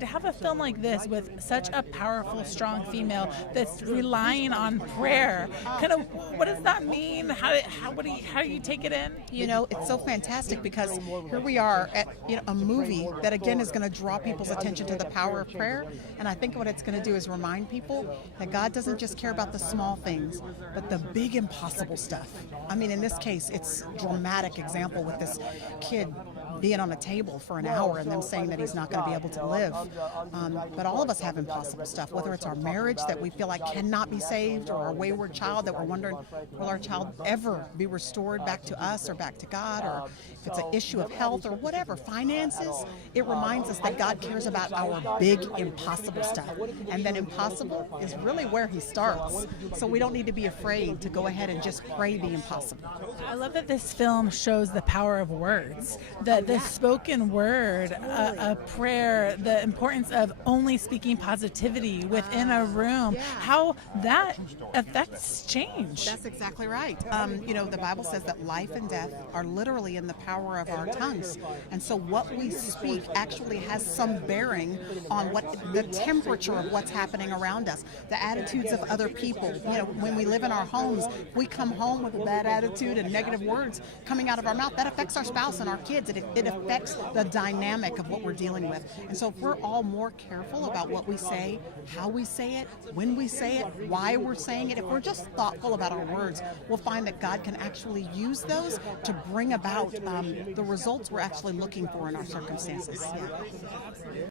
To have a film like this with such a powerful, strong female that's relying on prayer, kind of, what does that mean? How do you take it in? It's so fantastic because here we are at a movie that again is going to draw people's attention to the power of prayer. And I think what it's going to do is remind people that God doesn't just care about the small things, but the big impossible stuff. I mean, in this case, it's a dramatic example with this kid being on a table for an hour and them saying that he's not going to be able to live. But all of us have impossible stuff, whether it's our marriage that we feel like cannot be saved, or our wayward child that we're wondering, will our child ever be restored back to us or back to God, or if it's an issue of health or whatever, finances. It reminds us that God cares about our big impossible stuff. And that impossible is really where he starts. So we don't need to be afraid to go ahead and just pray the impossible. I love that this film shows the power of words, the spoken word, a prayer, the importance of only speaking positivity within a room, how that affects change. That's exactly right. The Bible says that life and death are literally in the power of our tongues. And so what we speak actually has some bearing on what the temperature of what's happening around us, the attitudes of other people. When we live in our homes, we come home with a bad attitude and negative words coming out of our mouth. That affects our spouse and our kids. It affects the dynamic of what we're dealing with. And so if we're all more careful about what we say, how we say it, when we say it, why we're saying it, if we're just thoughtful about our words, we'll find that God can actually use those to bring about the results we're actually looking for in our circumstances. Yeah.